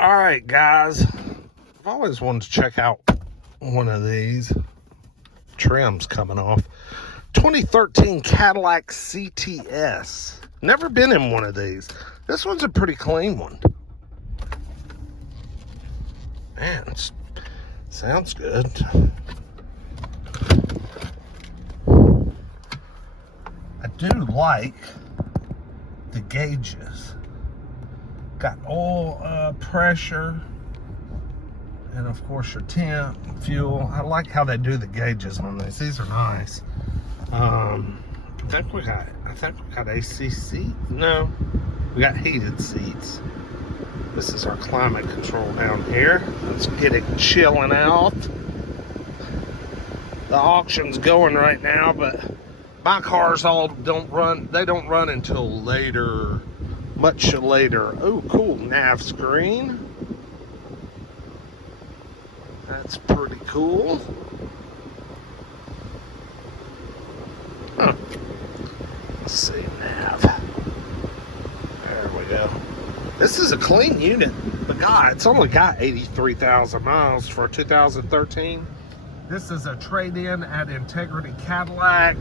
All right, guys. I've always wanted to check out one of these. Trim's coming off. 2013 Cadillac CTS. Never been in one of these. This one's a pretty clean one. Man, it sounds good. I do like the gauges. Got oil pressure, and of course your temp, fuel. I like how they do the gauges on these. These are nice. I think we got AC seats. No, we got heated seats. This is our climate control down here. Let's get it chilling out. The auction's going right now, but my cars all don't run. They don't run until later, much later. Oh, cool nav screen. That's pretty cool. Huh. Let's see, nav. There we go. This is a clean unit, but God, it's only got 83,000 miles for 2013. This is a trade-in at Integrity Cadillac.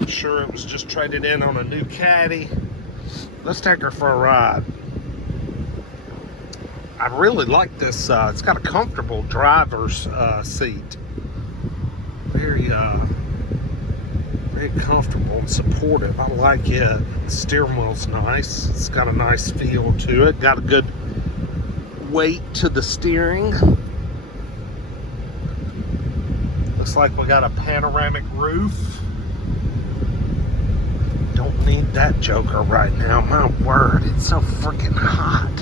I'm sure it was just traded in on a new caddy. Let's take her for a ride. I really like this. It's got a comfortable driver's seat. Very comfortable and supportive. I like it. The steering wheel's nice. It's got a nice feel to it. Got a good weight to the steering. Looks like we got a panoramic roof. Don't need that joker right now. My word, it's so freaking hot.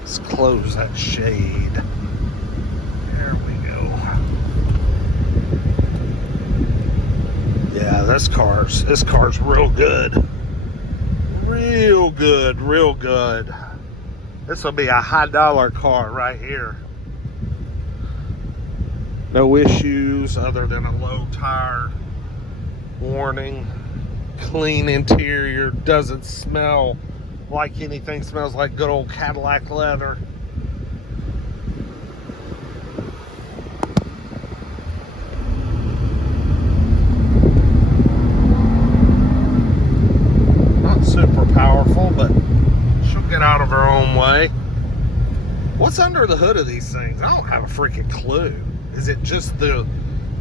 Let's close that shade. There we go. Yeah, this car's real good. Real good, real good. This will be a high dollar car right here. No issues other than a low tire warning. Clean interior, doesn't smell like anything, smells like good old Cadillac leather. Not super powerful, but she'll get out of her own way. What's under the hood of these things? I don't have a freaking clue. Is it just the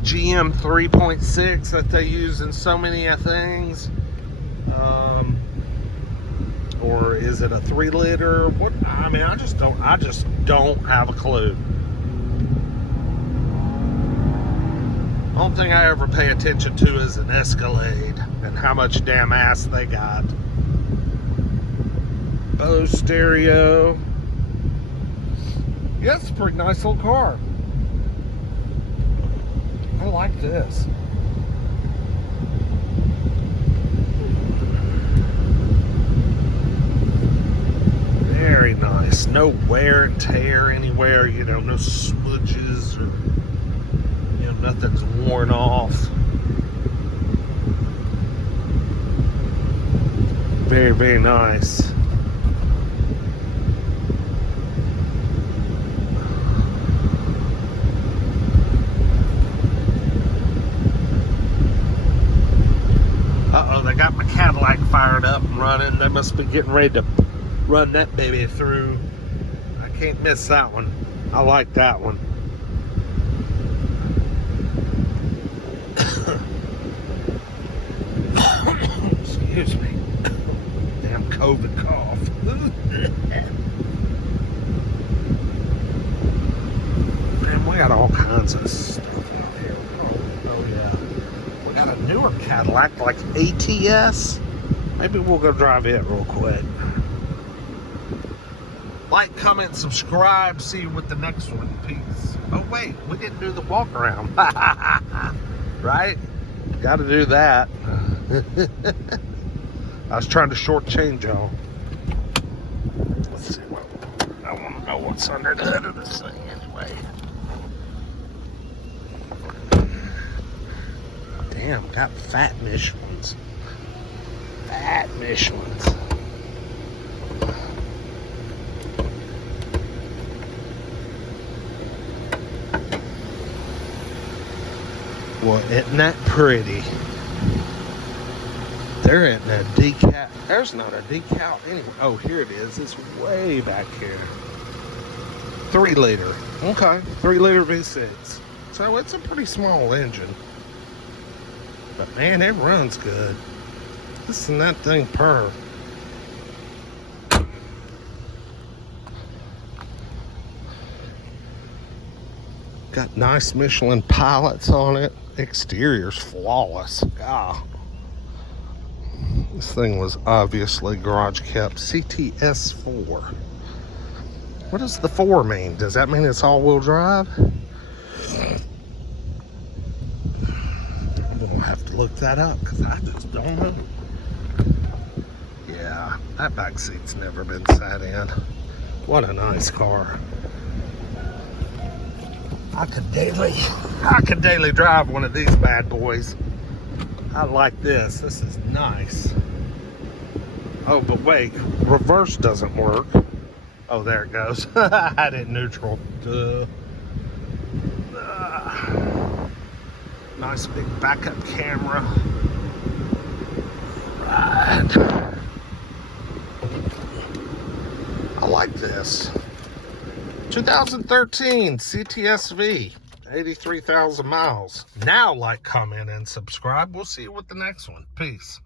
GM 3.6 that they use in so many things? Or is it a 3-liter? What? I mean, I just don't have a clue. The only thing I ever pay attention to is an Escalade and how much damn ass they got. Bose stereo. Yeah, it's a pretty nice little car. I like this. Very nice. No wear and tear anywhere, you know, no smudges or, you know, nothing's worn off. Very, very nice. Uh-oh, they got my Cadillac fired up and running. They must be getting ready to run that baby through. I can't miss that one. I like that one. Excuse me. Damn COVID cough. Man, we got all kinds of stuff out here. Oh yeah. We got a newer Cadillac, like ATS. Maybe we'll go drive it real quick. Like, comment, subscribe, see you with the next one. Peace. Oh wait, we didn't do the walk around. Right? Gotta do that. I was trying to shortchange y'all. Let's see what I want to know what's under the hood of this thing anyway. Damn, got fat Michelins. Fat Michelins. Well, isn't that pretty? There isn't a decal. There's not a decal anyway. Oh, here it is. It's way back here. 3 liter. Okay. 3 liter V6. So it's a pretty small engine. But man, it runs good. Isn't that thing purr? Got nice Michelin pilots on it. Exterior's flawless. Ah. This thing was obviously garage kept. CTS 4. What does the 4 mean? Does that mean it's all-wheel drive? I'm gonna have to look that up because I just don't know. Yeah, that back seat's never been sat in. What a nice car. I could daily drive one of these bad boys. I like this. This is nice. Oh, but wait, reverse doesn't work. Oh, there it goes. I had it neutral. Nice big backup camera. Right. I like this. 2013 CTS-V. 83,000 miles. Now like, comment, and subscribe. We'll see you with the next one. Peace.